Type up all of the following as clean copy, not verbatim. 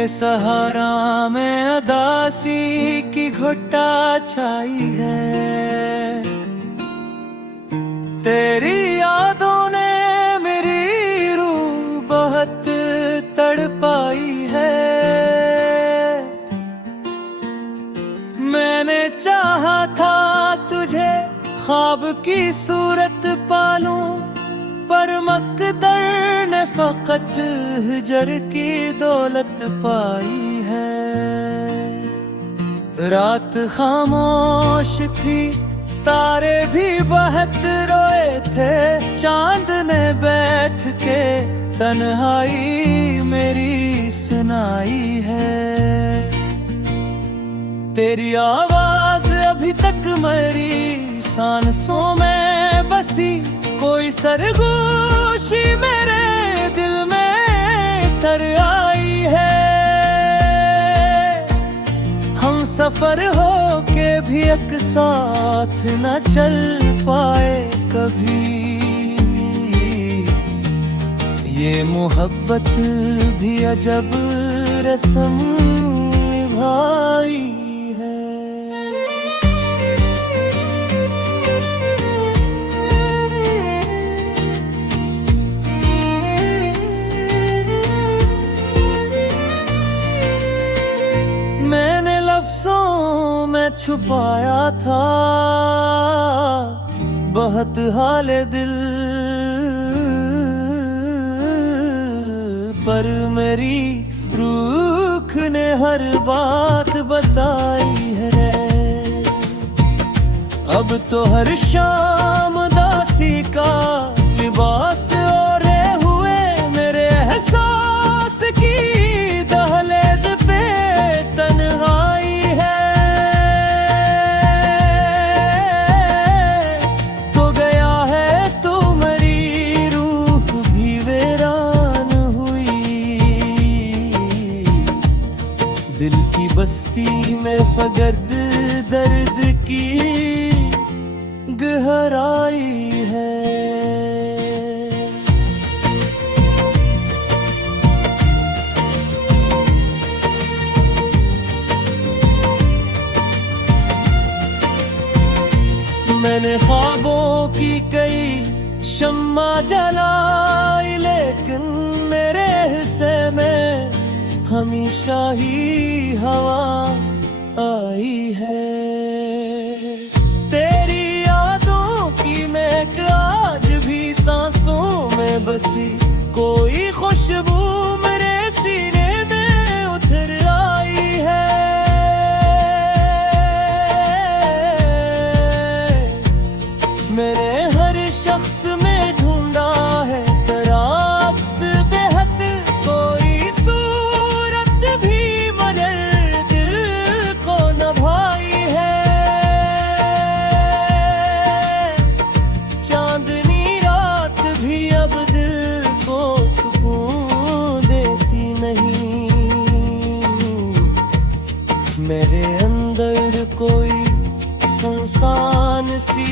बेसहारा में अदासी की घुट्टा छाई है। तेरी यादों ने मेरी रूह बहुत तड़पाई है। मैंने चाहा था तुझे ख्वाब की सूरत पालूं, पर मकदर ने फकत हिजर की दौलत पाई है। रात खामोश थी, तारे भी बहुत रोए थे, चांद ने बैठ के तन्हाई मेरी सुनाई है। तेरी आवाज अभी तक मेरी सांसों में बसी, कोई सरगोशी मेरे दिल में तर आई है। हम सफर हो के भी एक साथ न चल पाए कभी, ये मोहब्बत भी अजब रस्म निभाई है। मैंने लफ्ज़ों में छुपाया था बहुत हाले दिल, पर मेरी रूह ने हर बात बताई है। अब तो हर शाम दासी का लिबास ओढ़े हुए मेरे एहसास की दहलीज पे तन्हाई है। तो गया है तो मेरी रूह भी वीरान हुई, दिल की बस्ती में फगद दर्द की गहराई है। मैंने ख्वाबों की कई शम्मा जलाई, लेकिन मेरे हिस्से में हमेशा ही हवा आई है। तेरी यादों की महक आज भी सांसों में बसी, कोई खुशबू मेरे सीने में उतर आई है। मेरे हर शख्स में ढूंढा है तराक्स बेहद, कोई सूरत भी मगर दिल को न भाई है। चांदनी रात भी अब दिल को सुकून देती नहीं, मेरे अंदर कोई सुनसान सी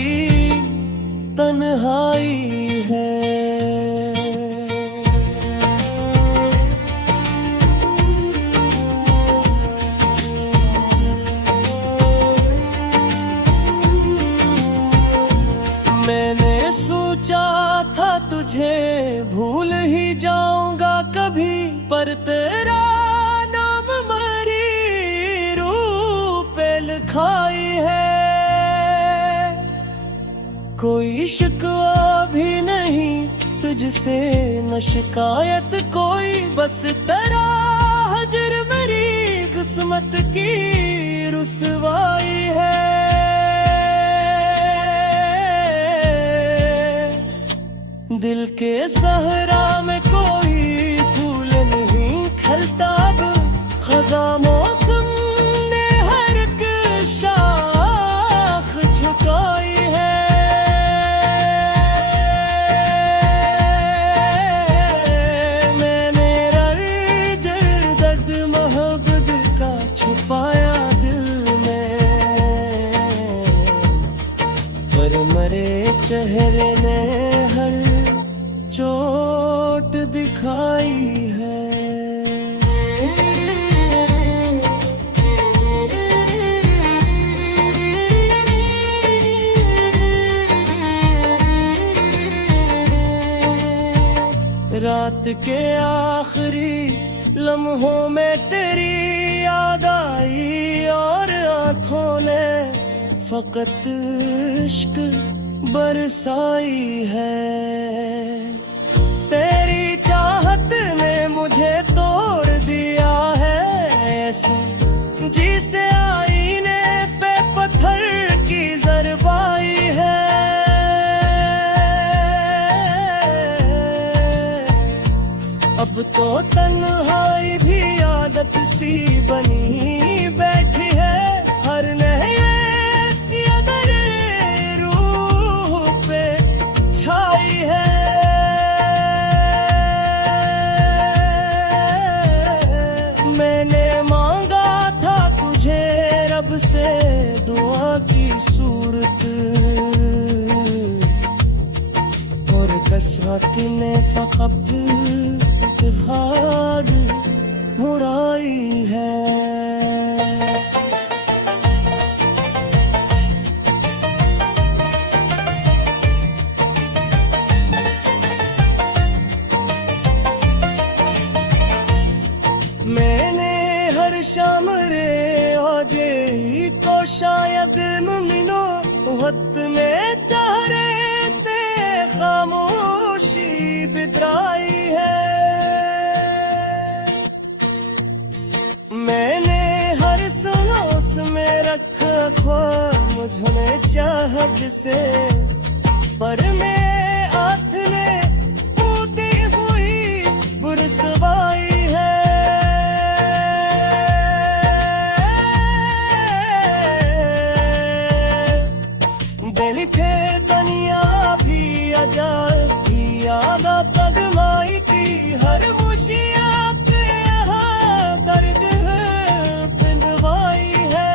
तन्हाई है। मैंने सोचा था तुझे भूल ही जाऊंगा कभी, पर तेरा नाम मेरी रूह पे लिखाई है। कोई शिकवा भी नहीं तुझसे न शिकायत कोई, बस तेरा हजर मेरी किस्मत की रुसवाई है। दिल के सहरा में कोई फूल नहीं खिलता, अब खज़ा मौसम ने हर एक शाख झुकाई है। मैंने दर्द मोहब्बत का छुपाया दिल में, पर मरे चेहरे ने हर चोट दिखाई है। रात के आखिरी लम्हों में तेरी याद आई और आंखों ने फकत इश्क बरसाई है। तेरी चाहत ने मुझे तोड़ दिया है ऐसे, जिसे आईने पे पत्थर की ज़रबाई है। अब तो तन्हाई भी आदत सी बनी बैठी है, हर नए अगर रूह पे छाई है। मैंने मांगा था तुझे रब से दुआ की सूरत, और कसरत ने फकत खाद मुराई है। मैंने हर शाम रे औजे ही को शायद मुमिनो वक्त में चाहे ते खामोशी बिदराई है। मैंने हर सांस में रखा ख्वाब मुझे चाहत से, पर मैं हाथ ने टूटी हुई बुरसवाई है। दिल के दुनिया भी अजाब भी यादा पगमाई की, हर मुशियात यहाँ दर्द पिंदवाई है।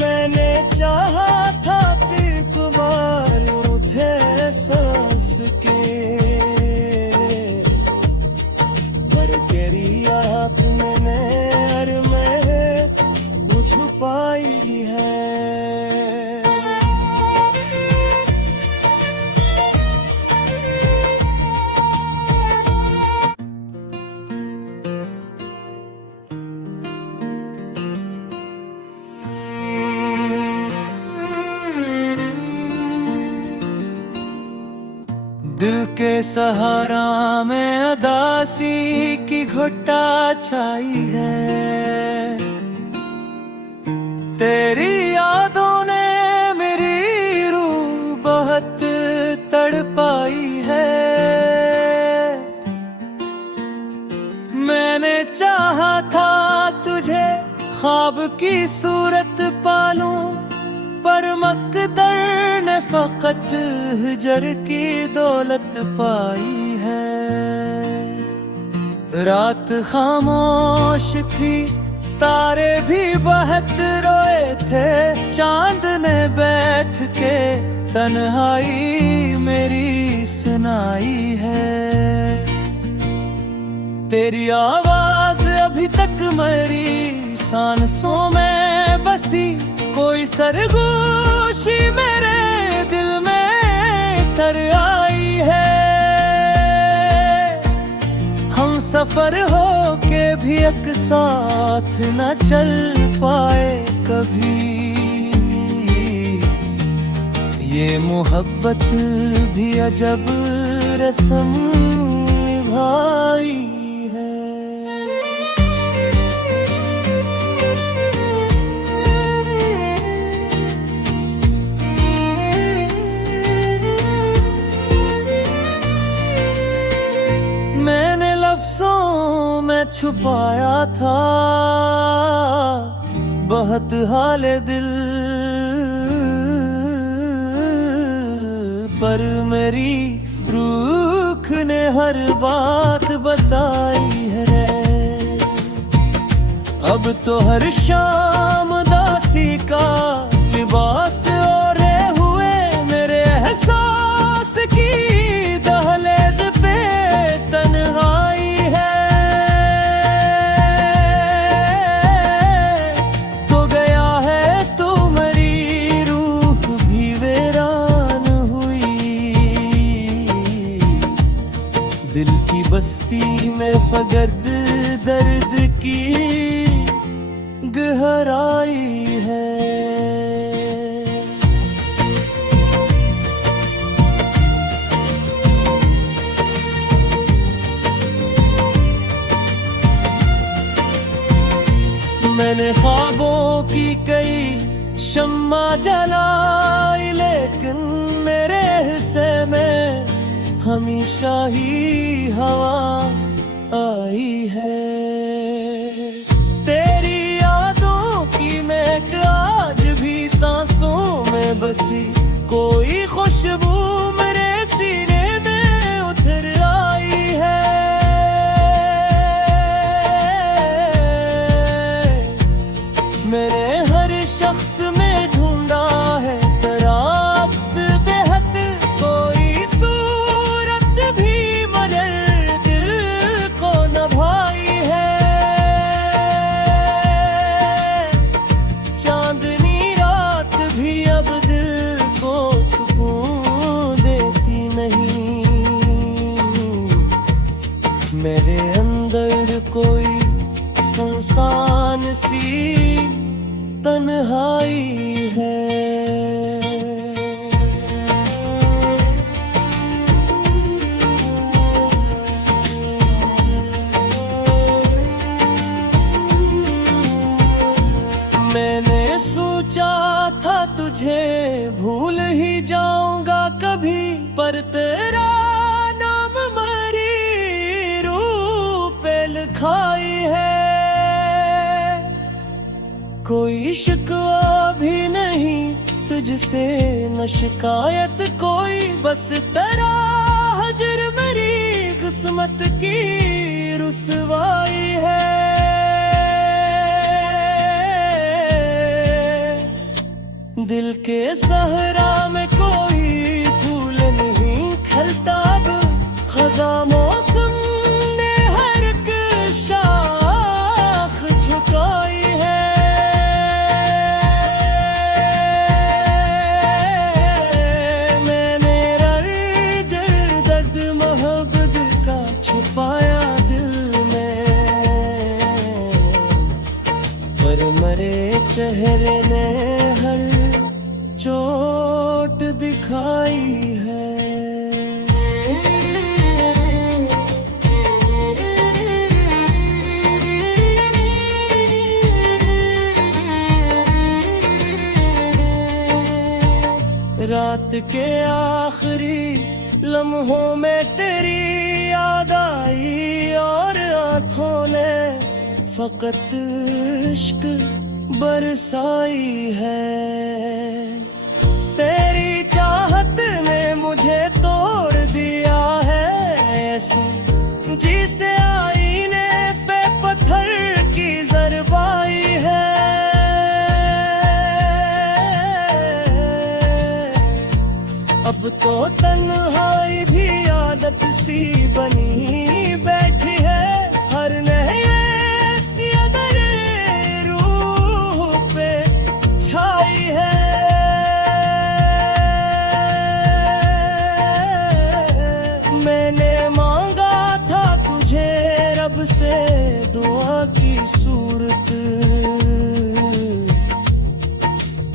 मैंने चाहा था कि कुमार मुझे सांस के, पर तेरी याद में मैं छुपाई है। दिल के सहारा में अदासी की घुट्टा छाई है। तेरी यादों ने मेरी रूह बहुत तड़पाई है। मैंने चाहा था तुझे ख्वाब की सूरत पालूं, पर मकदर ने फकत हिजर की दौलत पाई है। रात खामोश थी, तारे भी बहुत रोए थे, चांद ने बैठ के तन्हाई मेरी सुनाई है। तेरी आवाज अभी तक मेरी सांसों में बसी, कोई सरगोशी मेरे दिल में तर आई है। हम सफर हो के भी एक साथ न चल पाए कभी, ये मोहब्बत भी अजब रस्म निभाई है। मैंने लफ्ज़ों में छुपाया था बहुत हाल दिल, पर मेरी रूह ने हर बात बताई है। अब तो हर शाम दासी का लिबास ओढ़े हुए मेरे एहसास की दहलीज पे तन्हाई है। तो गया है तू मेरी रूह भी वीरान में फगद दर्द की गहराई है। मैंने ख्वाबों की कई शम्मा जलाई, लेकिन मेरे हिस्से में हमेशा ही हवा आई है। तेरी यादों की महक आज भी सांसों में बसी, कोई खुशबू मेरे सीने में उतर आई है। मैंने हर शख्स में ढूंढा है तेरा अक्स बेहद, कोई सूरत भी मगर दिल को न भाई है। चांदनी रात भी अब दिल को सुकून देती नहीं। मेरे अंदर कोई सुनसान सी तन्हाई है। मैंने सोचा था तुझे भूल ही जाऊंगा कभी, पर तेरा नाम मेरी रूह पे लिखाई है। कोई शिकवा भी नहीं तुझसे न शिकायत कोई, बस तेरा हजर मेरी किस्मत की रुसवाई है। दिल के सहरा में कोई फूल नहीं खिलता, अब खज़ा मौसम ने हर एक शाख झुकाई है। पाया दिल में, पर मरे चेहरे ने हर चोट दिखाई है। रात के आखिरी लम्हों में तेरी याद आई, और आंखों ने फकत इश्क बरसाई है। तेरी चाहत ने मुझे तोड़ दिया है ऐसे, जिसे आईने पे पत्थर की ज़रबाई है। अब तो तन्हाई भी आदत सी बनी बैठी है, हर नए अदर रूह पे छाई है। मैंने मांगा था तुझे रब से दुआ की सूरत,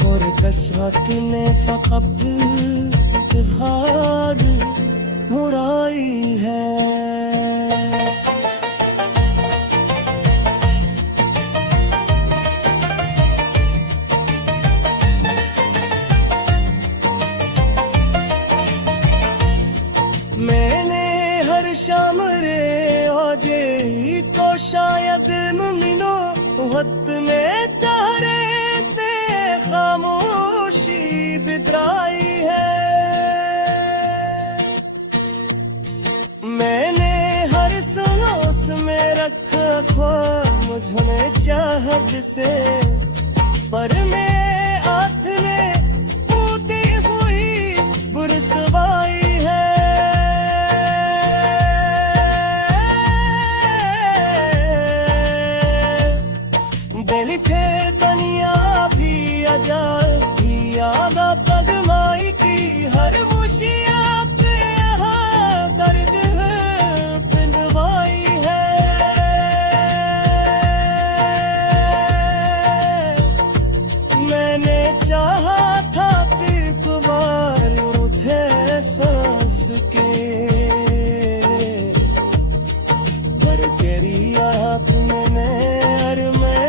और कसरत ने फकत खाद मुराई है। मैंने हर शाम रे औजे को शायद मुमिनो वक्त में चाहे ते खामोशी बिदराई है। मैंने हर सांस में रखा ख्वाब मुझे चाहत से, पर मैं आखिरे टूटी हुई बुरसवाई है। दिल थे दुनिया भी अजाए भी याद तगमाई की, हर मुशियात यहाँ दर्द पिंदवाई तेरी याद मैंने हर में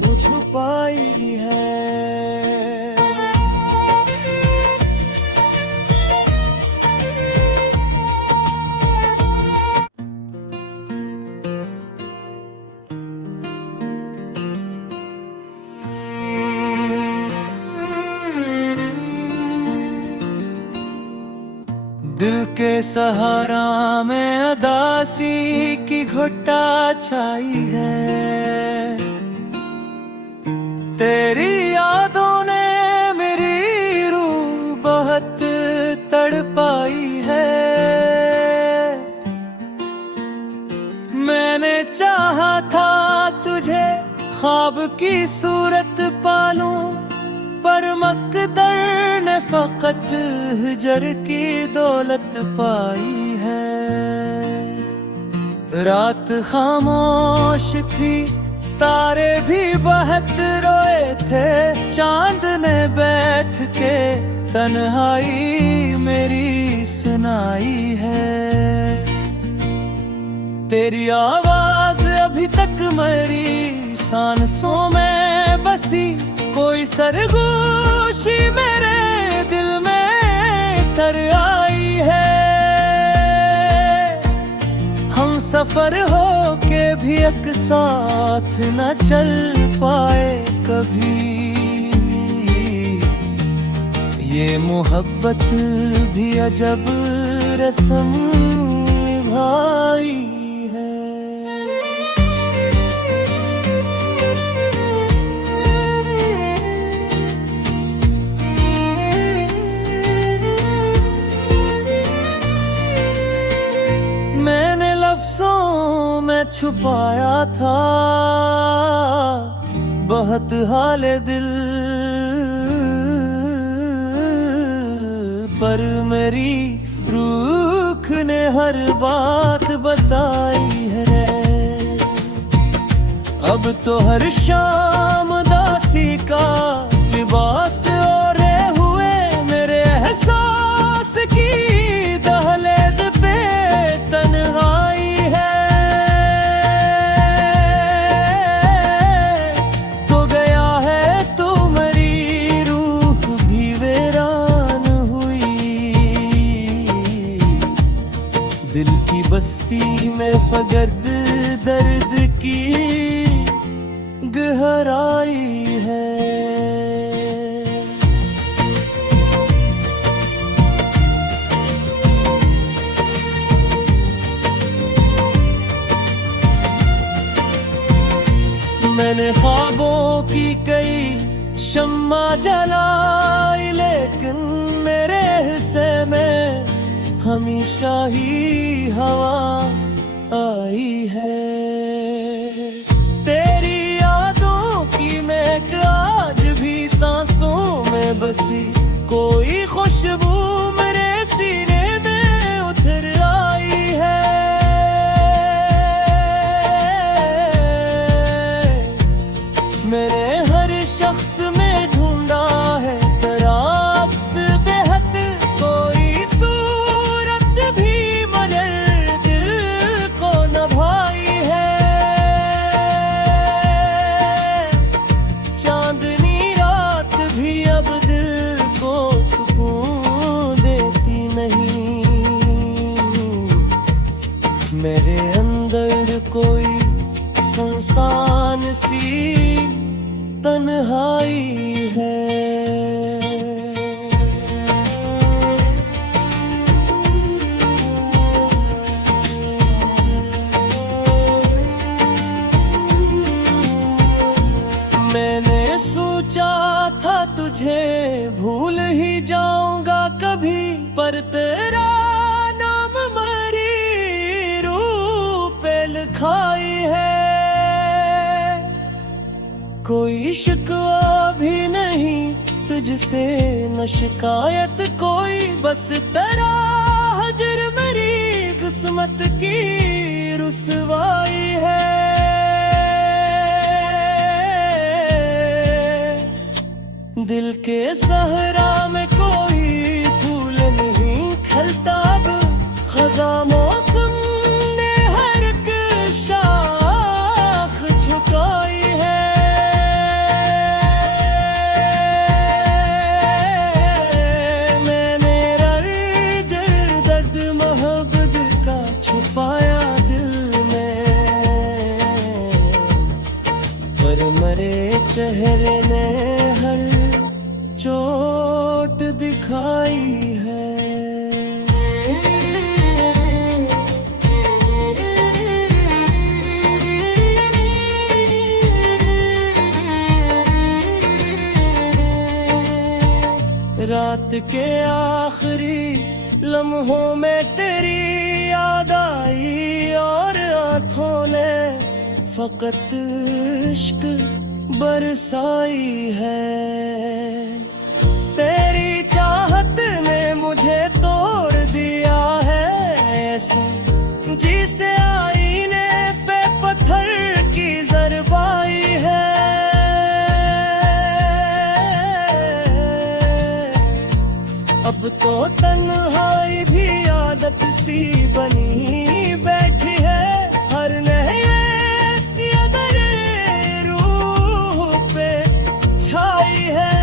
वो छुपाई है। दिल के सहारा में अदासी की घुट्टा छाई है। तेरी यादों ने मेरी रूह बहुत तड़पाई है। मैंने चाहा था तुझे ख्वाब की सूरत पालूं, पर मकदर ने फकत हिजर की दौलत पाई है। रात खामोश थी, तारे भी बहुत रोए थे, चांद ने बैठ के तन्हाई मेरी सुनाई है। तेरी आवाज अभी तक मेरी सांसों में बसी, कोई सरगोशी मेरे दिल में तर आई है। हम सफर हो के भी एक साथ न चल पाए कभी, ये मोहब्बत भी अजब रस्म निभाई है। मैंने लफ्ज़ों में छुपाया था बहुत हाले दिल, पर मेरी रूह ने हर बात बताई है। अब तो हर शाम दासी का लिबास ओढ़े हुए मेरे एहसास की दहलीज पे तन्हाई है। तो गया है तो मेरी रूह भी वीरान हुई, दिल की बस्ती में फगद दर्द की गहराई है। मैंने ख्वाबों की कई शम्मा जलाई, लेकिन मेरे हिस्से में हमेशा ही हवा आई है। तेरी यादों की महक आज भी सांसों में बसी, कोई खुशबू मेरे सीने में उतर आई है। मेरे हर शख्स में ढूंढा है तेरा अक्स बेहद, कोई सूरत भी मगर दिल को न भाई है। चांदनी रात भी अब दिल को सुकून देती नहीं। मेरे अंदर कोई सुनसान सी तन्हाई है। मैंने सोचा था तुझे भूल ही जाऊंगा कभी, पर तेरा नाम मेरी रूह पे लिखाई है। कोई शिकवा भी नहीं तुझसे न शिकायत कोई, बस तेरा हजर मेरी किस्मत की रुसवाई है। दिल के सहरा में कोई फूल नहीं खिलता, अब खज़ा मौसम ने हर एक चेहरे ने हर चोट दिखाई है। रात के आखिरी लम्हों में तेरी याद आई और आंखों ने फकत इश्क बरसाई है। तेरी चाहत ने मुझे तोड़ दिया है ऐसे, जिसे आईने पे पत्थर की ज़रबाई है। अब तो तन्हाई भी आदत सी बनी बैठी है। हर नए अगर रूह पे छाई है।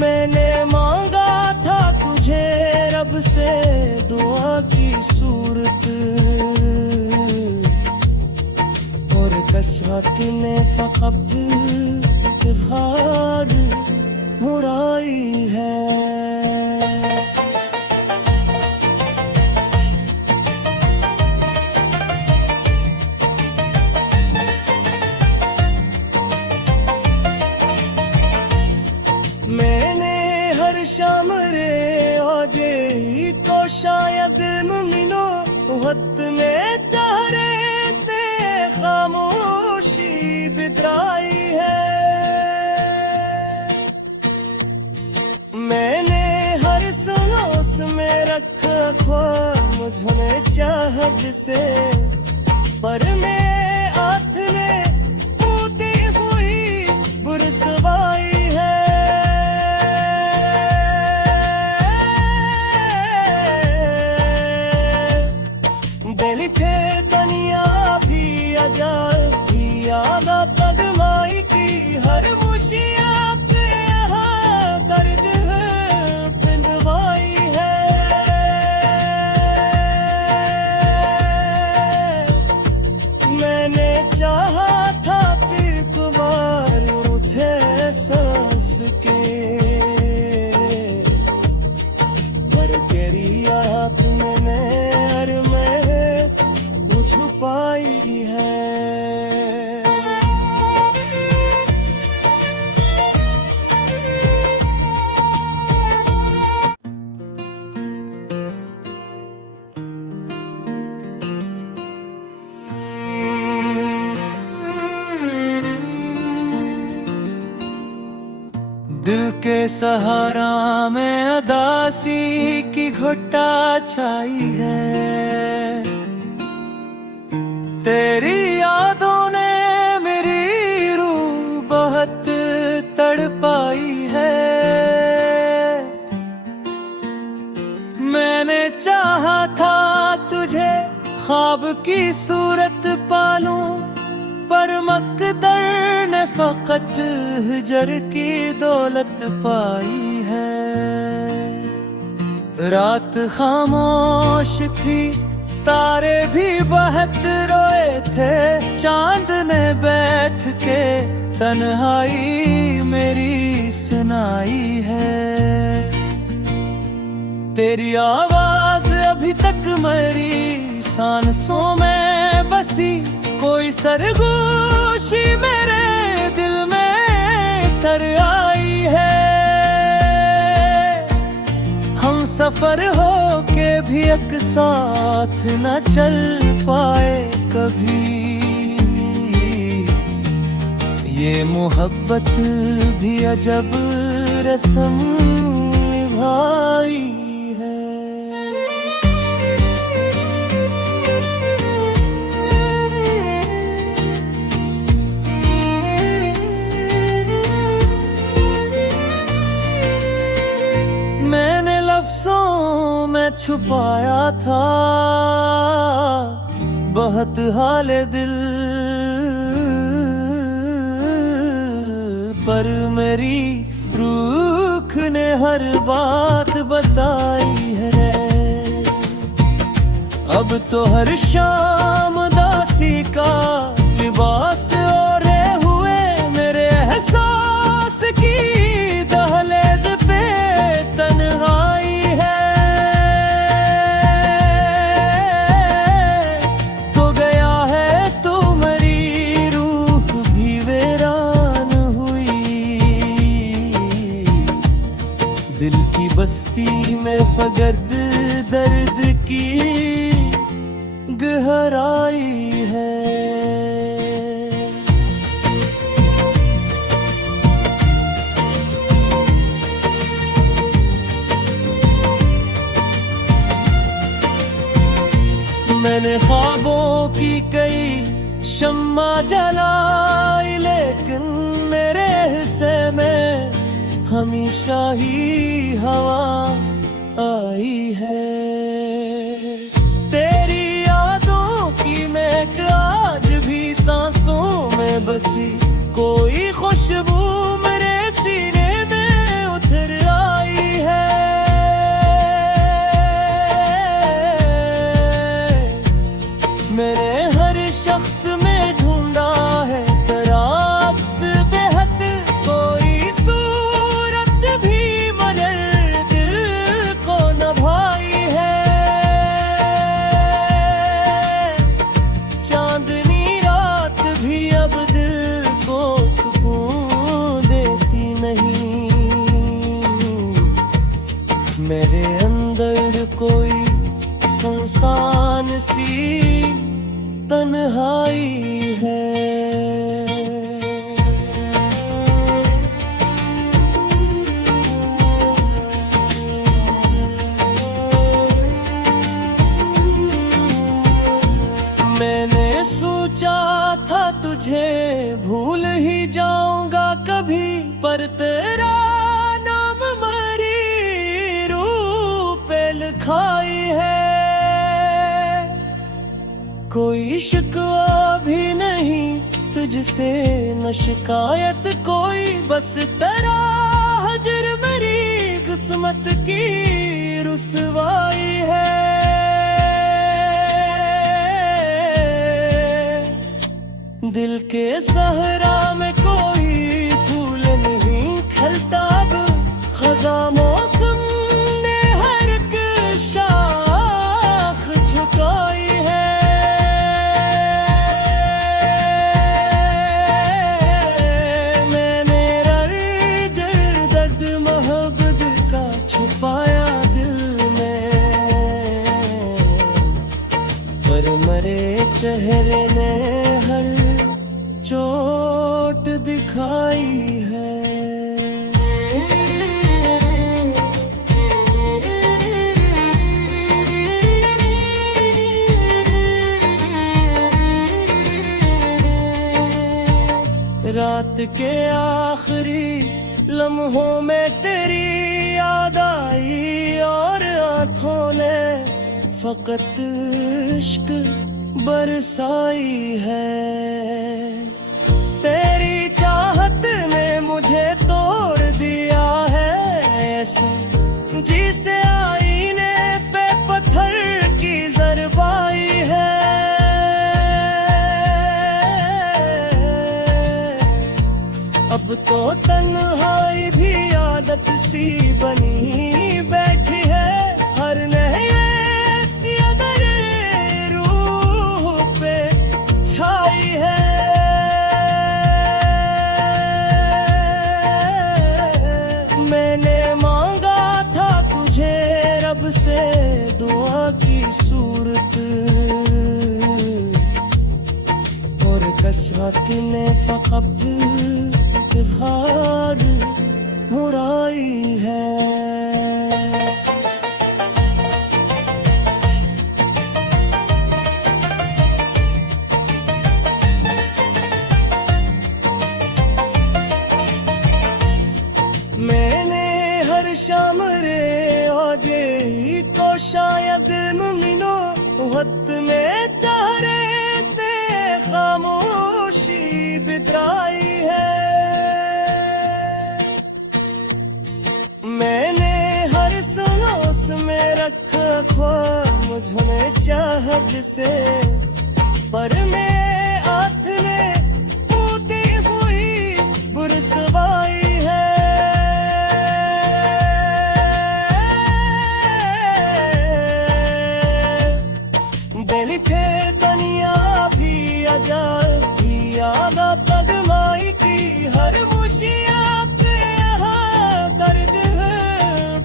मैंने मांगा था तुझे रब से दुआ की सूरत, और कसरत ने फकत खार मुराई है। मैंने हर शाम रे आजे ही तो शायद मुमिनो वक्त ने चाहे ते खामोशी बिदराई है। मैंने हर सांस में रखा ख्वाब मुझे चाहत से, पर मैं हाथ ने टूटी हुई बुरसवाई है। दिल थे दुनिया भी अजाब भी याद कदमाई की हर मुशिया के, पर तेरी याद मैंने हर में छुपाई है। दिल के सहारा में अदासी की घुट्टा छाई है। तेरी यादों ने मेरी रूह बहुत तड़पाई है। मैंने चाहा था तुझे ख्वाब की सूरत पालूं, पर मकदर ने फकत हिजर की दौलत पाई है। रात खामोश थी, तारे भी बहुत रोए थे। चांद ने बैठ के तन्हाई मेरी सुनाई है। तेरी आवाज अभी तक मेरी सांसों में बसी, कोई सरगोशी मेरे दिल में तर आई है। हम सफर हो के भी एक साथ न चल पाए कभी, ये मोहब्बत भी अजब रस्म निभाई है। मैंने लफ्जों में छुपाया था बहुत हाले दिल, पर मेरी रूख ने हर बात बताई है। अब तो हर शाम दास लिबास ओढ़े हुए मेरे एहसास की दहलीज पे तन्हाई है। तो गया है तू मेरी रूह भी वीरान हुई। दिल की बस्ती में फगद दर्द की गहराई है। मैंने ख्वाबों की कई शम्मा जलाई, लेकिन मेरे हिस्से में हमेशा ही हवा आई है। तेरी यादों की महक आज भी सांसों में बसी, कोई खुशबू मेरे सीने में उतर आई है। मेरे हर शख्स में ढूंढा है तेरा अक्स बेहद, कोई सूरत भी मगर दिल को न भाई है। चांदनी रात भी अब दिल को सुकून देती नहीं। मेरे अंदर कोई सुनसान सी तन्हाई है। मैंने सोचा था तुझे भूल ही जाऊंगा कभी, पर तेरा नाम मेरी रूह पे लिखाई है। कोई शिकवा भी नहीं तुझसे न शिकायत कोई, बस तेरा हजर मेरी किस्मत की रुसवाई है। दिल के सहरा में कोई फूल नहीं खिलता, अब खज़ा मौसम ने हर एक शाख झुकाई है। मैंने दर्द मोहब्बत का छुपाया दिल में, पर मरे चेहरे ने हर चोट दिखाई है। रात के आखिरी लम्हों में तेरी याद आई, और आंखों ने फकत इश्क बरसाई है। तेरी चाहत ने मुझे तोड़ दिया है ऐसे, जिसे आईने पे पत्थर की ज़रबाई है। अब तो तन्हाई भी आदत सी बनी बैठी है। हर नए अगर रूह पे छाई है। मैंने मांगा था तुझे रब से दुआ की सूरत, और कसरत ने फकत इफ्तिखार मुराई है। मैंने हर शाम रे आजे को शायद मुमिनो वक्त में चाहे ते खामोशी बितराई है। मैंने हर सांस में रखा ख्वाब मुझे चाहत से, पर मैं आथने टूटी हुई बुरसवाई है। दिल थे दुनिया भी अजाब भी यादा तगमाई की हर मुशियात यहाँ दर्द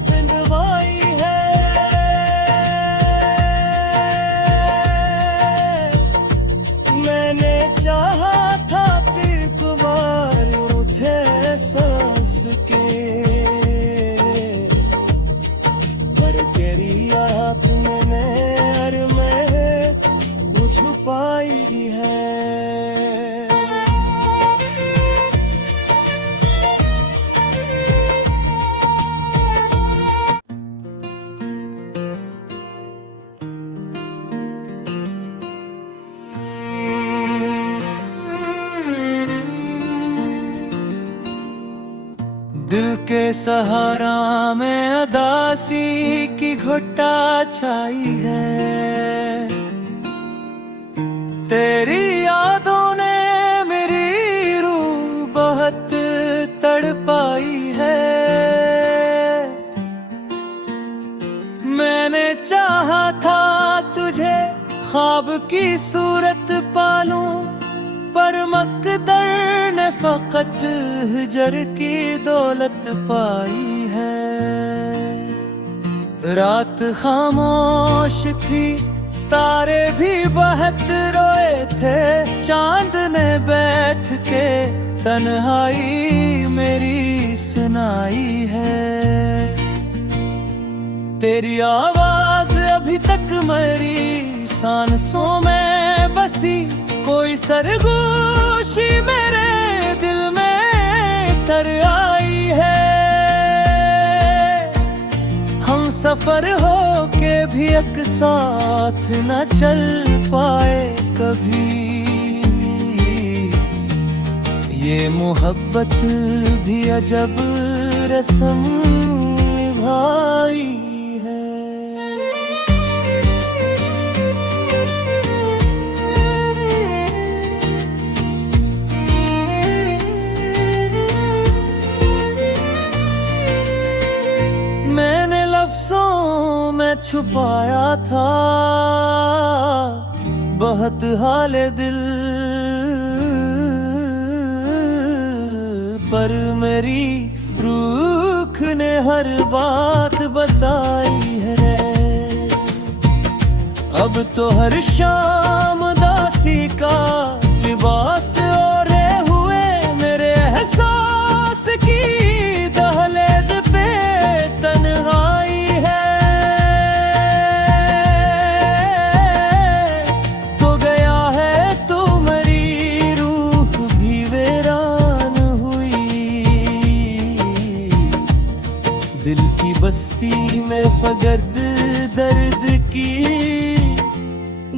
पिंदवाई है। मैंने चाहा था कि कुमार मुझे सांस के पर तेरी याद मैंने हर में छुपाई है। दिल के सहारा में अदासी की घुट्टा छाई है। तेरी यादों ने मेरी रूह बहुत तड़पाई है। मैंने चाहा था तुझे ख्वाब की सूरत पालूं पर मकदर ने फकत हिजर की दौलत पाई है। रात खामोश थी तारे भी बहुत रोए थे। चांद ने बैठ के तन्हाई मेरी सुनाई है। तेरी आवाज अभी तक मेरी सांसों में बसी। कोई सरगोशी मेरे दिल में तर आई है। हम सफर हो के भी एक साथ न चल पाए कभी। ये मोहब्बत भी अजब रस्म निभाई है। मैंने लफ्जों में छुपाया था बहुत हाले दिल पर मेरी रूख ने हर बात बताई है। अब तो हर शाम दासी का लिबास ओढ़े हुए मेरे एहसास की दहलीज पे तन्हाई है। तो गया है तो मेरी रूह भी वीरान हुई। दिल की बस्ती में फगर्द दर्द की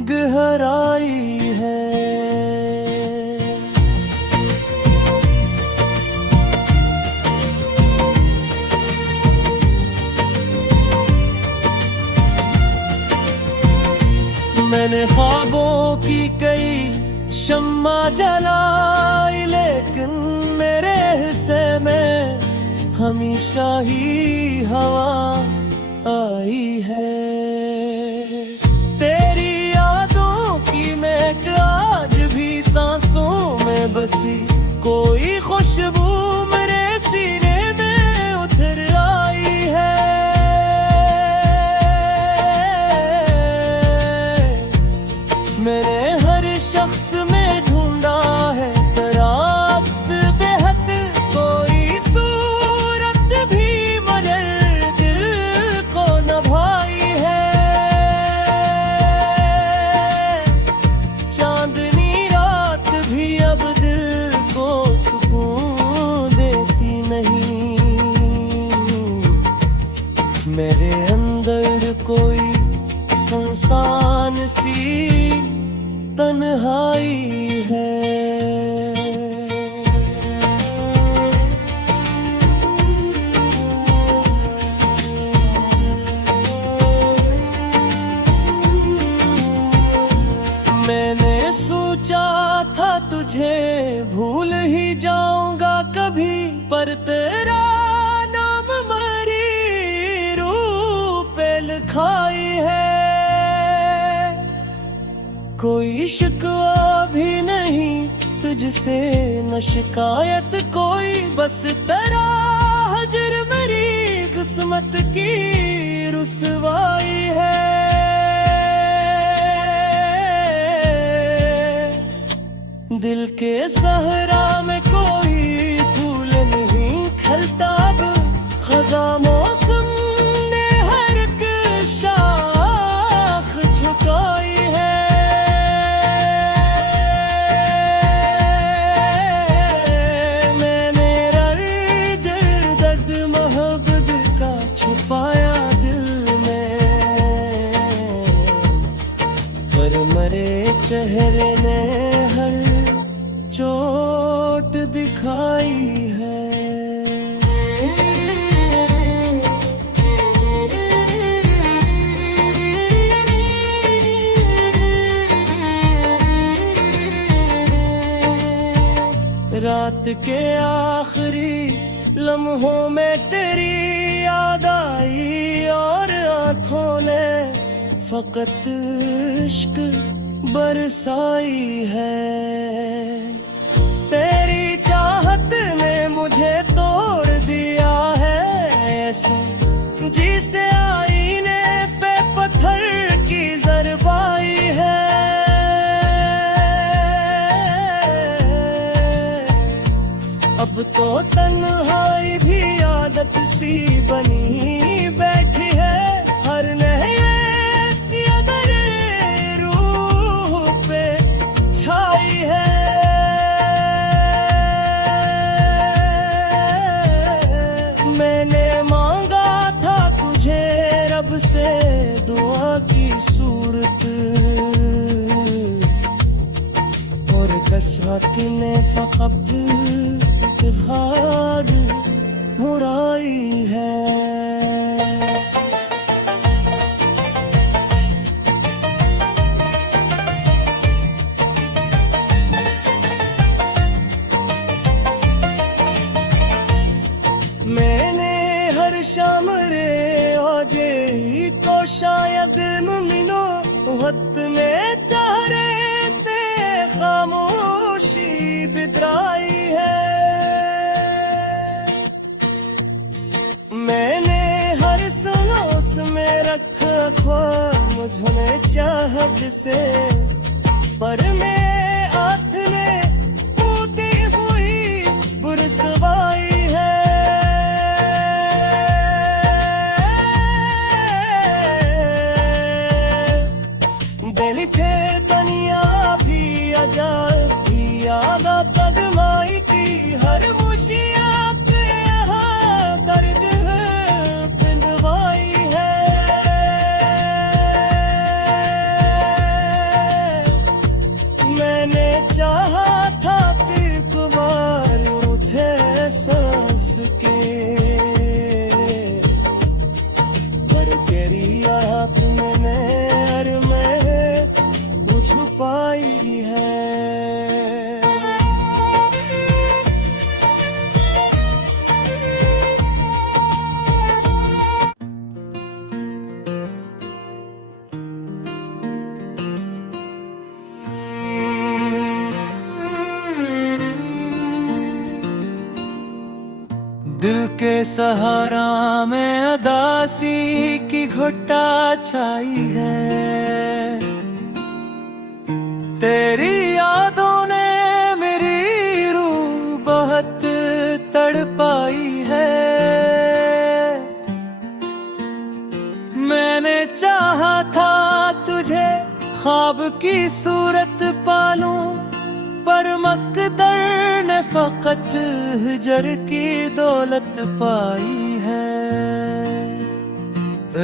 गहराई है। मैंने ख्वाबों की कई शम्मा जलाई लेकिन मेरे हिस्से में हमेशा ही हवा आई है। तेरी यादों की महक आज भी सांसों में बसी। कोई खुशबू मेरे सीने में उतर आई है। मेरे हर शख्स में ढूंढा है तेरा अक्स बेहद। कोई सूरत भी मगर दिल को न भाई है। चांदनी रात भी अब दिल को सुकून देती नहीं। मेरे अंदर कोई सुनसान सी तन्हाई है। मैंने सोचा था तुझे भूल ही जाऊंगा कभी, पर तेरा नाम मेरी रूह पे लिखाई है। कोई शिकवा भी नहीं तुझसे, न शिकायत कोई, बस तेरा हजर मेरी किस्मत की रुसवाई है। दिल के सहरा में कोई फूल नहीं खिलता, अब खज़ा मौसम ने हर एक शाख झुकाई है। मैंने दर्द मोहब्बत का छुपाया दिल में, पर मरे चेहरे ने हर चोट दिखाई है। रात के आखिरी लम्हों में तेरी याद आई, और आंखों ने फकत इश्क बरसाई है। तेरी चाहत ने मुझे तोड़ दिया है ऐसे, जिसे आईने पे पत्थर की ज़रबाई है। अब तो तन्हाई भी आदत सी बनी बैठी है, हर नए रूह पे छाई है। मैंने मांगा था तुझे रब से दुआ की सूरत, और कसरत ने फकत इफ्तिखार मुराई है। मैंने हर शाम रे आजे ही तो शायद मुमिनो वक्त ने चाहरे ते खामोशी बिदराई है। मैंने हर सांस में रखा ख्वाब मुझे चाहत से, पर मैं आँख ने टूटी हुई बुरसवाई है। दिल थे दुनिया भी अजाब भी याद कदमाई की, हर मुशियात यहाँ दर्द बिंदवाई है। मैंने चाहा था कि कुमार मुझे सांस के, पर तेरी याद मैंने हर में छुपाई है। दिल के सहारा में अदासी की घुट्टा छाई है। तेरी यादों ने मेरी रूह बहुत तड़पाई है। मैंने चाहा था तुझे ख्वाब की सूरत पालूं, पर मकदर ने फकत हिजर की दौलत पाई है।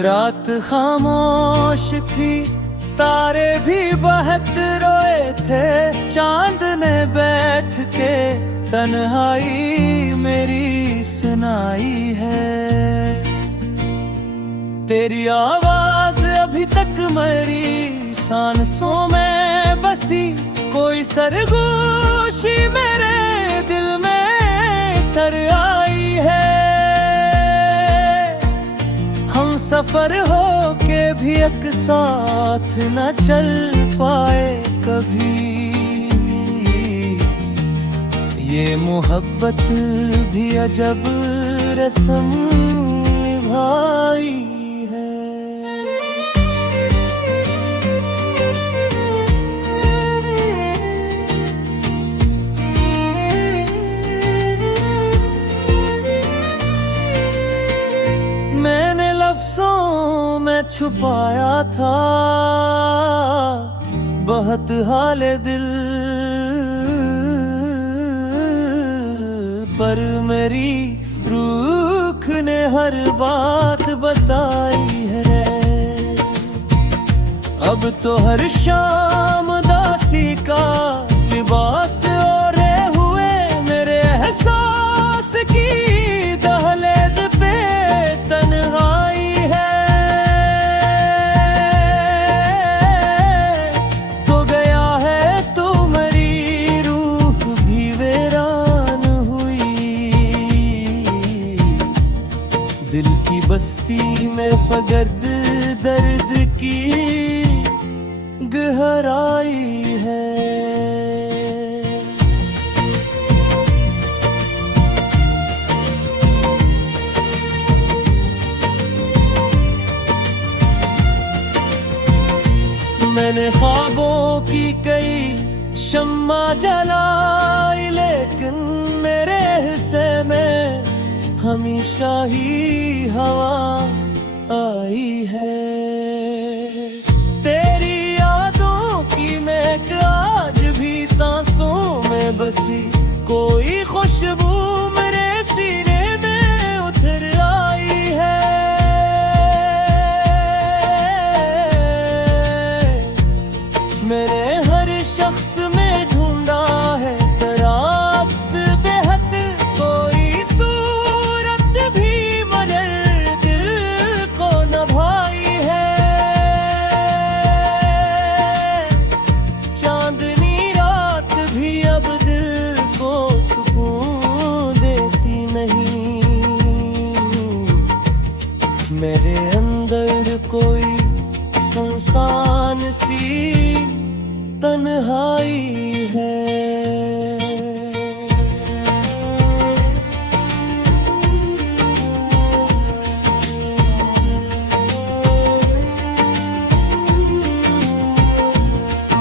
रात खामोश थी, तारे भी बहुत रोए थे, चांद ने बैठ के तन्हाई मेरी सुनाई है। तेरी आवाज अभी तक मेरी सांसों में बसी, कोई सरगोशी मेरे दिल में तर आई है। हम सफर हो के भी एक साथ न चल पाए कभी। ये मोहब्बत भी अजब रस्म निभाई है। मैंने लफ्जों में छुपाया था बहुत हाल दिल, पर मेरी रूख ने हर बात बताई है। अब तो हर शाम दासी का लिबास ओढ़े हुए मेरे एहसास की दहलीज पे तन्हाई है। तो गया है तू मेरी रूह भी वीरान हुई। दिल की बस्ती में फगद दर्द की गहराई है। मैंने ख्वाबों की कई शम्मा जलाई, लेकिन मेरे हिस्से में हमेशा ही हवा आई है। तेरी यादों की महक आज भी सांसों में बसी, कोई खुशबू मेरे सीने में उतर आई है। मेरे हर शख्स में ढूंढा है तेरा अक्स बेहद, कोई सूरत भी मगर दिल को न भाई है। चांदनी रात भी अब दिल को सुकून देती नहीं। मेरे अंदर कोई सुनसान सी तन्हाई है।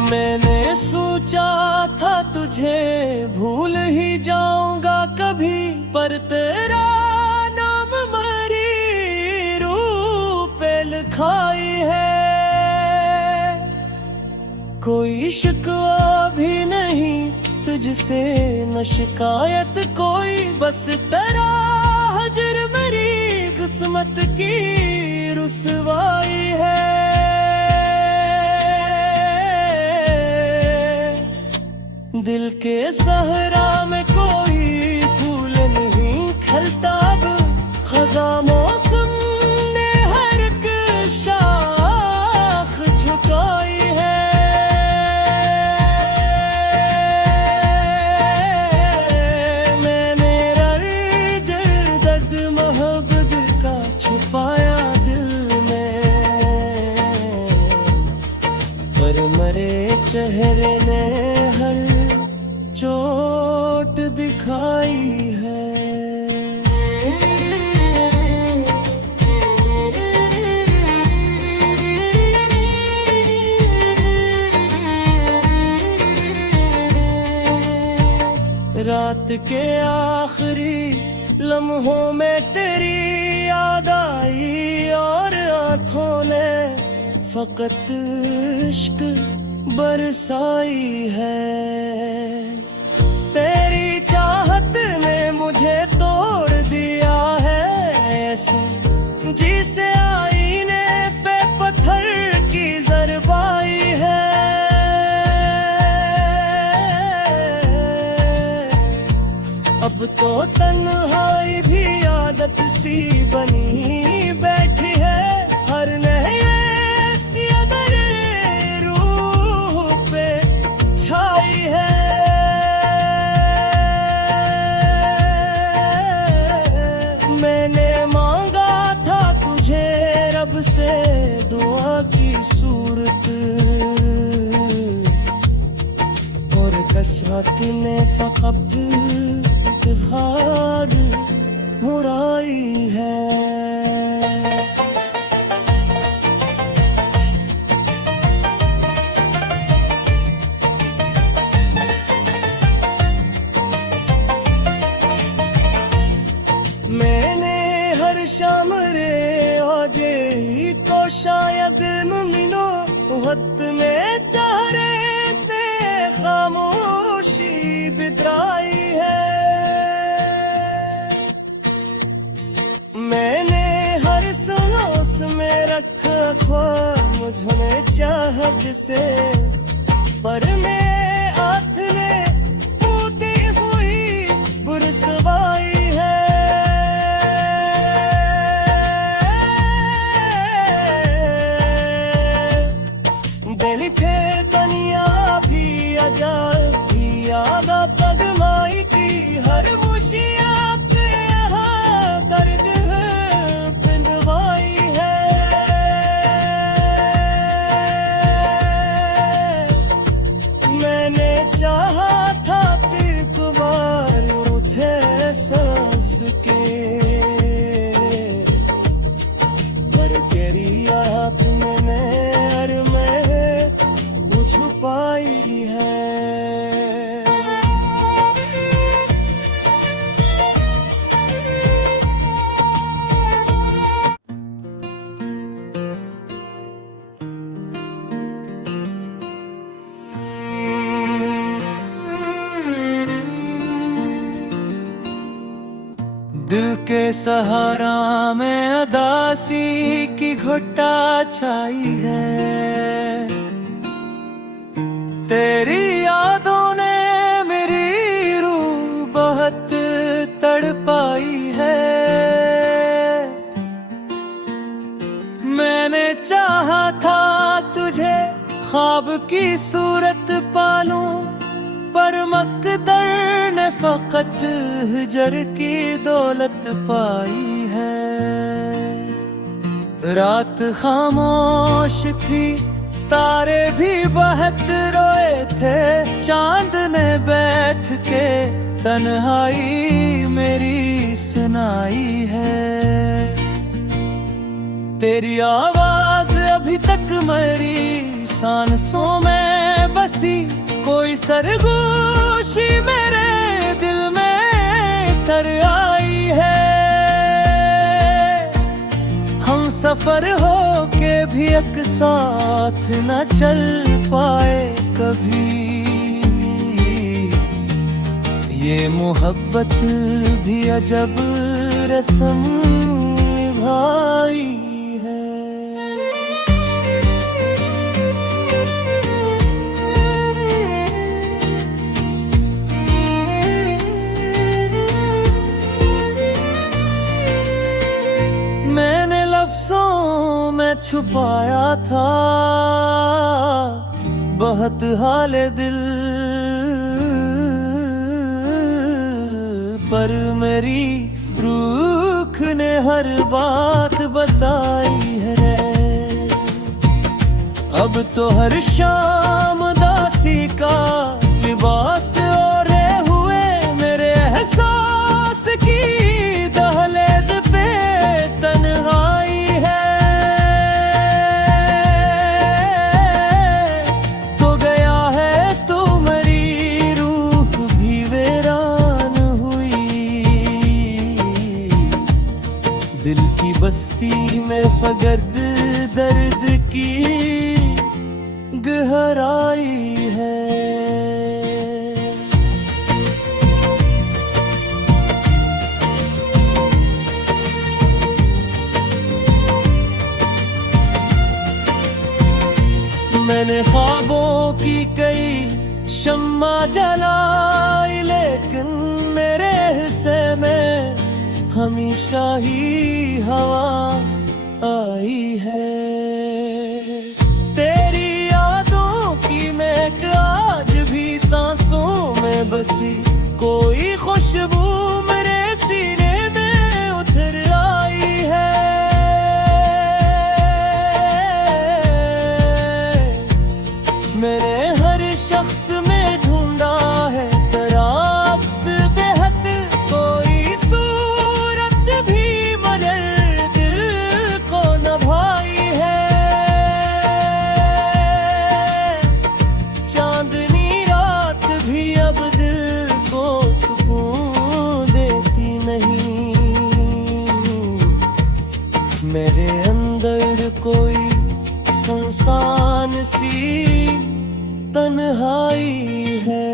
मैंने सोचा था तुझे भूल ही जाऊंगा कभी, पर तेरा नाम मेरी रूह पे लिखाई है। कोई शिकवा भी नहीं तुझसे न शिकायत कोई, बस तेरा हजर मेरी किस्मत की रुसवाई है। दिल के सहरा में कोई फूल नहीं खिलता, अब खज़ा मौसम ने हर एक शाख झुकाई है। मैंने दर्द मोहब्बत का छुपाया दिल में, पर मरे चेहरे ने हर चोट दिखाई है। रात के आखिरी लम्हों में तेरी याद आई, और आंखों ने फकत इश्क बरसाई है। तेरी चाहत ने मुझे तोड़ दिया है ऐसे, जिसे आईने पे पत्थर की ज़रबाई है। अब तो तन्हाई भी आदत सी बनी बैठी है, हर नए रूह पे छाई फकत खाद मुराई है। मैंने हर शाम रे आजे तो शायद मुमिनो वक्त में चारे पे खामोशी बितराई है। मैंने हर सांस में रखा ख्वाब मुझे चाहत से, पर मैं आँख ने होती हुई बुरसवाई है। दिल थे दुनिया भी अजाब भी आगा पगमाई की हर मुशिया पे यहाँ दर्द पिंदवाई है। मैंने चाहा था कि तुम्हारे मुझे सांस के, पर तेरी याद में मैं छुपाई है। दिल के सहारा में अदासी की घुट्टा छाई है। तेरी यादों ने मेरी रूह बहुत तड़पाई है। मैंने चाहा था तुझे ख्वाब की सूरत पालूं, पर मकदर ने फकत हिजर की दौलत पाई है। रात खामोश थी, तारे भी बहुत रोए थे, चांद ने बैठ के तन्हाई मेरी सुनाई है। तेरी आवाज अभी तक मेरी सांसों में बसी, कोई सरगोशी मेरे दिल में तर आई है। हम सफर हो के भी एक साथ न चल पाए कभी, ये मोहब्बत भी अजब रस्म निभाई है। मैंने लफ्ज़ों में छुपाया था बहुत हाले दिल, पर मेरी रूह ने हर बात बताई है। अब तो हर शाम दासी का लिबास ओढ़े हुए मेरे एहसास की दहलीज पे तन्हाई है। तो गया है तो मेरी रूह भी वीरान हुई, दिल की बस्ती में फगद दर्द की गहराई है। मैंने ख्वाबों की कई शम्मा जलाई, लेकिन मेरे हिस्से में हमेशा ही हवा आई है। तेरी यादों की महक आज भी सांसों में बसी, कोई खुशबू मेरे सीने में उतर आई है। मेरे हर शख्स में ढूंढा है तराश सी तन्हाई है।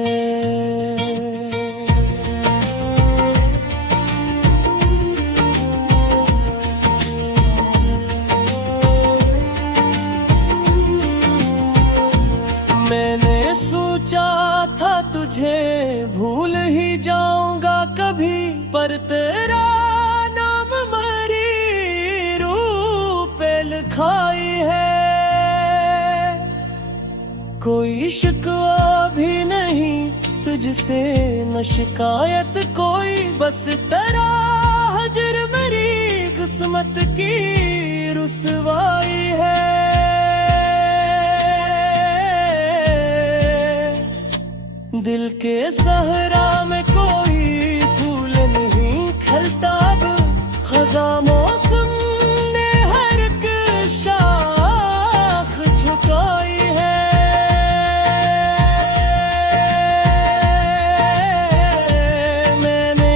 मैंने सोचा था तुझे भूल ही जाऊंगा कभी, पर तेरा नाम मेरी रूह पे लिखाई है। कोई शिकवा भी नहीं तुझसे, न शिकायत कोई, बस तेरा हजर मेरी किस्मत की रुसवाई है। दिल के सहरा में कोई फूल नहीं खिलता, अब खज़ा मौसम ने हर एक शाख झुकाई है। मैंने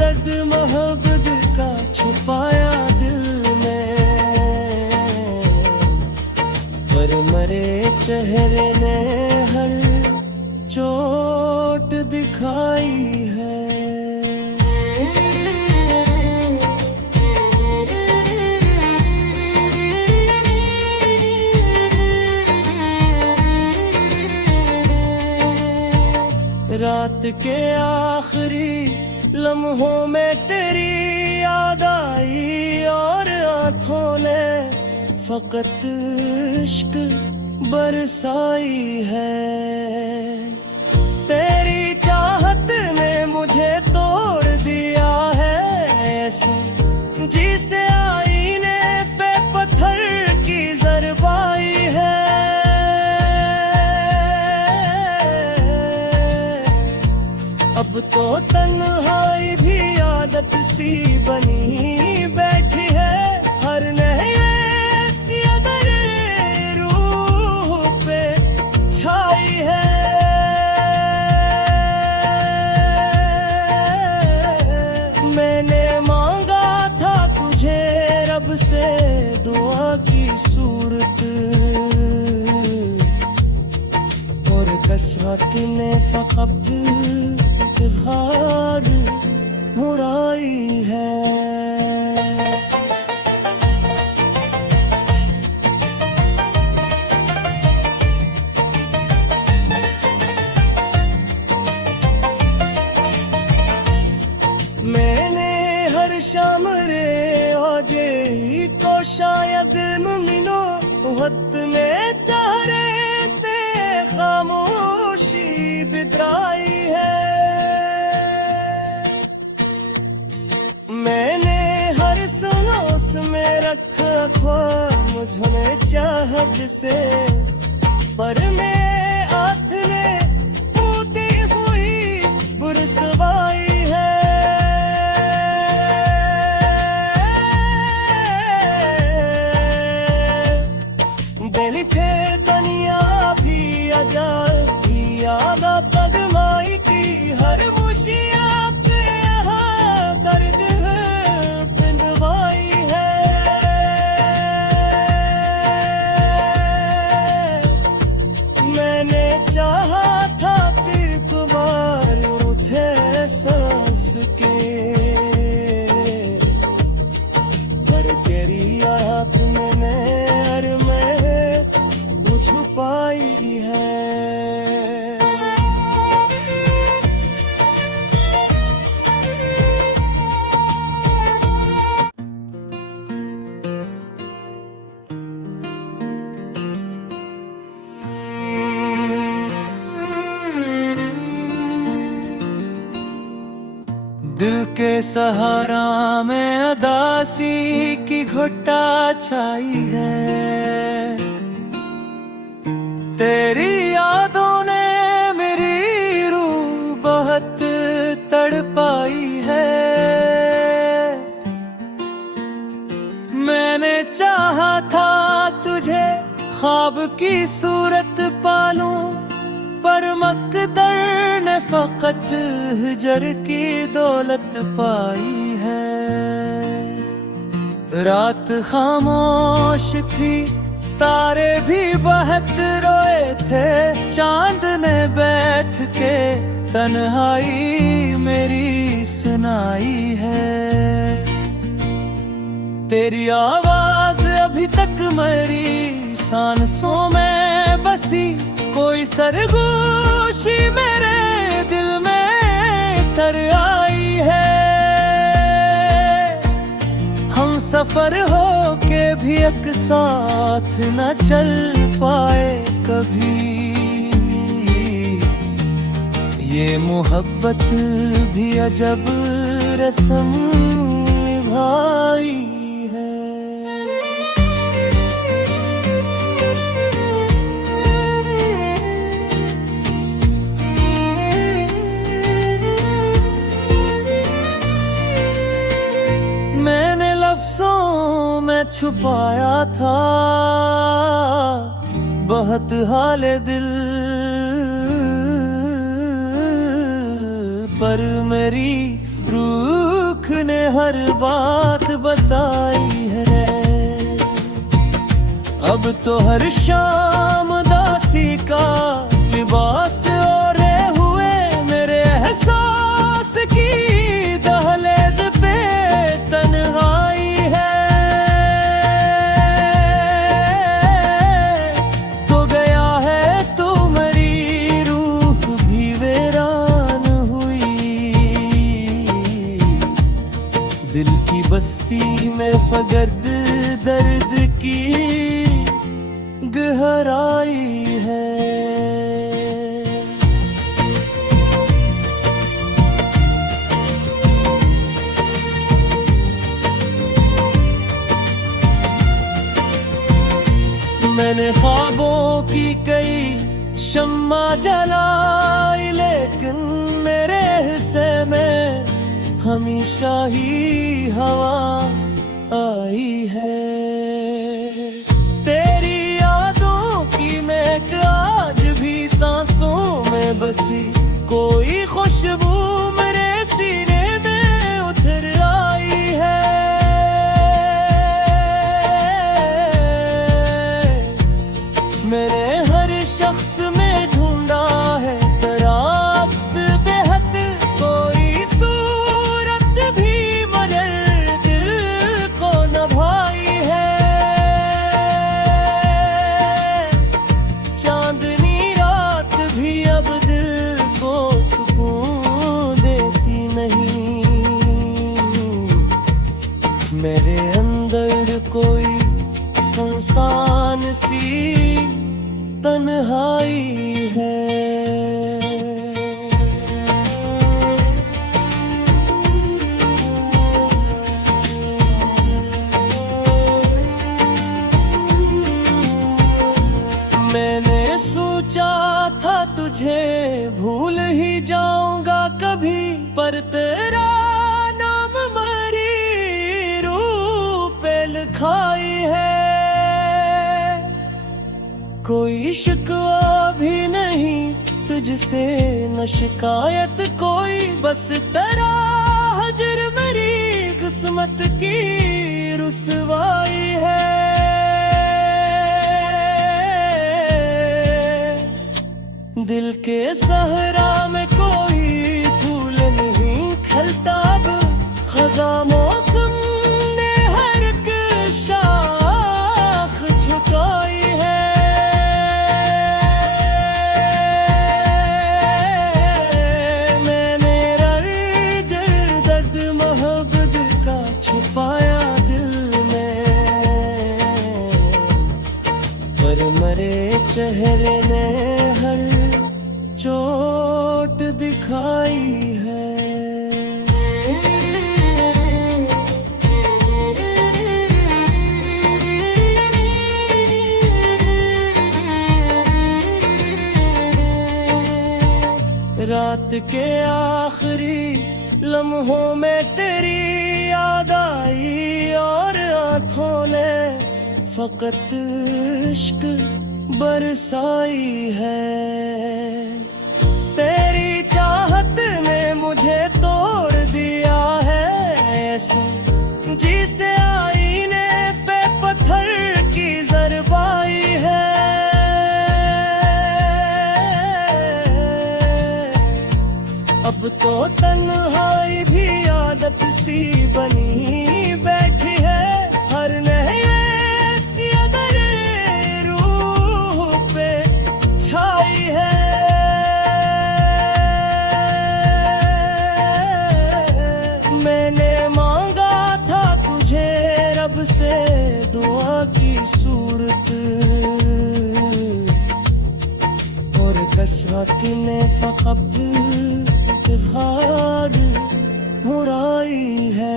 दर्द मोहब्बत का छुपाया दिल में, पर मरे चेहरे ने हर चोट दिखाई है। रात के आखिरी लम्हों में तेरी याद आई, और आंखों ने फकत इश्क बरसाई है। तेरी चाहत ने मुझे तोड़ दिया है ऐसे, जिसे आईने पे पत्थर की ज़रबाई है। अब तो तन्हाई भी आदत सी बनी बैठी है, हर नए से दुआ की सूरत, और कसरत ने फकत खाद मुराई है। मैंने हर शाम रे आजे तो शायद मुमिनो वक्त में चाहे ते खामोशी बितराई है। मैंने हर सांस में रखा ख्वाब मुझे चाहत से, पर मैं हाथ ने टूटी हुई बुरसवाई है। थे दुनिया भी अजाब भी याद तगमाई की, हर मुशियात यहाँ दर्द पिंडवाई है। मैंने चाहा था कि तुम्हारी मुझे सांस के, पर तेरी याद में छुपाई है। दिल के सहारा में उदासी की घुट्टा छाई है। तेरी यादों ने मेरी रूह बहुत तड़पाई है। मैंने चाहा था तुझे ख्वाब की सूरत पालूं, पर मकदर ने फकत हिजर की दौलत पाई है। रात खामोश थी तारे भी बहुत रोए थे चांद ने बैठ के तन्हाई मेरी सुनाई है। तेरी आवाज अभी तक मेरी सांसों में बसी, कोई सरगोशी मेरे दिल में तर आई है। हम सफर हो के भी एक साथ न चल पाए कभी, ये मोहब्बत भी अजब रस्म निभाई है। मैंने लफ्ज़ों में छुपाया था बहुत हाले दिल, पर मेरी रूह ने हर बात बताई है। अब तो हर शाम दासी का लिबास ओढ़े हुए मेरे एहसास की दहलीज पे तन्हाई है। तो गया है तू मेरी रूह भी वीरान हुई, दिल की बस्ती में फगद दर्द की गहराई है। मैंने ख्वाबों की कई शम्मा जलाई, लेकिन मेरे हिस्से में हमेशा ही हवा आई है। तेरी यादों की महक आज भी सांसों में बसी, कोई खुशबू मेरे सीने में उतर आई है। मेरे हर शख्स में ढूंढा है तेरा अक्स बेहद, कोई सूरत भी मगर दिल को न भाई है। चांदनी रात भी अब दिल को सुकून देती नहीं, मेरे अंदर कोई सुनसान सी तन्हाई है। मैंने सोचा था तुझे भूल ही जाऊंगा कभी, पर तेरा नाम मेरी रूह पे लिखाई है। कोई शिकवा भी नहीं तुझसे न शिकायत कोई, बस तेरा हजर मेरी किस्मत की रुसवाई है। दिल के सहरा में कोई फूल नहीं खिलता, अब खज़ा मौसम ने हर एक शाख झुकाई है। छुपाया दिल में, पर मरे चेहरे ने हर चोट दिखाई है। रात के आखिरी लम्हों में तेरी याद आई, और आँखों ने फकत इश्क बरसाई है। तेरी चाहत ने मुझे तोड़ दिया है ऐसे, जिसे आईने पे पत्थर की ज़रबाई तो तन्हाई भी आदत सी बनी बैठी है, हर नए अगर रूह पे छाई है। मैंने मांगा था तुझे रब से दुआ की सूरत, और कसरत ने फकत इफ्तिखार मुराई है।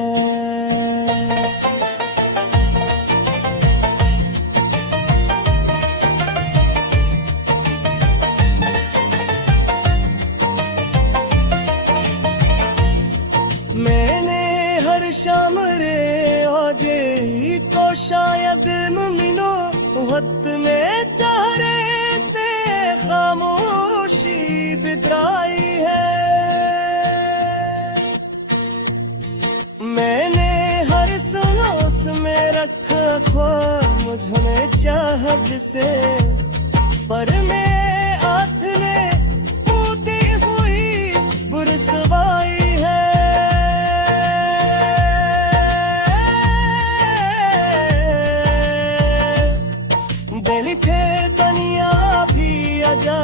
मैंने हर शाम रे आजे ही तो शायद मुमिनो वक्त में चाहे ते खामोशी बिदराई है। मैंने हर सांस में रखा ख्वाब मुझे चाहत से, पर मैं आँख ने होती हुई बुरसवाई है। दिल थे दुनिया भी अजा